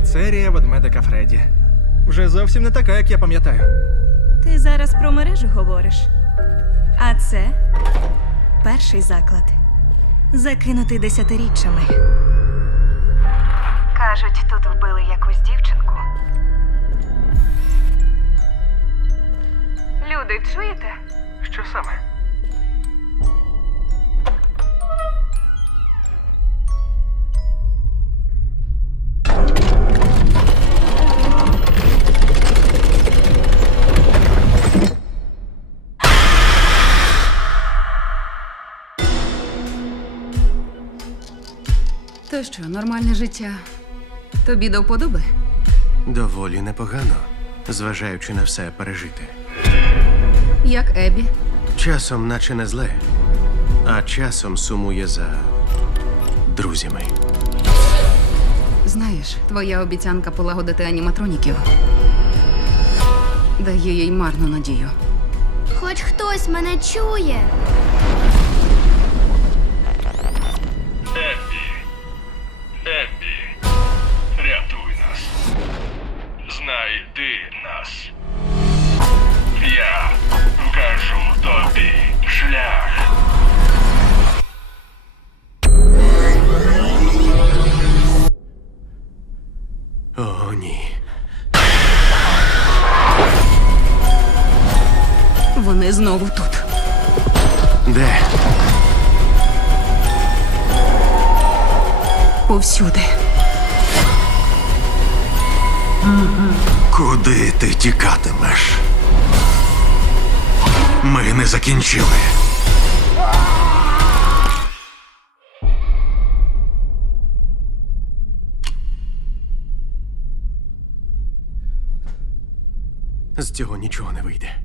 Піцерія ведмедика Фредді. Вже зовсім не така, як я пам'ятаю. Ти зараз про мережу говориш. А це перший заклад. Закинутий десятиріччями. Кажуть, тут вбили якусь дівчинку. Люди, чуєте? Що саме? То що, нормальне життя тобі до вподоби? Доволі непогано, зважаючи на все пережити. Як Ебі? Часом, наче не зле, а часом сумує за друзями. Знаєш, твоя обіцянка полагодити аніматроніків дає їй марну надію. Хоч хтось мене чує. Вони знову тут. Де? Повсюди. Куди ти тікатимеш? Ми не закінчили. З цього нічого не вийде.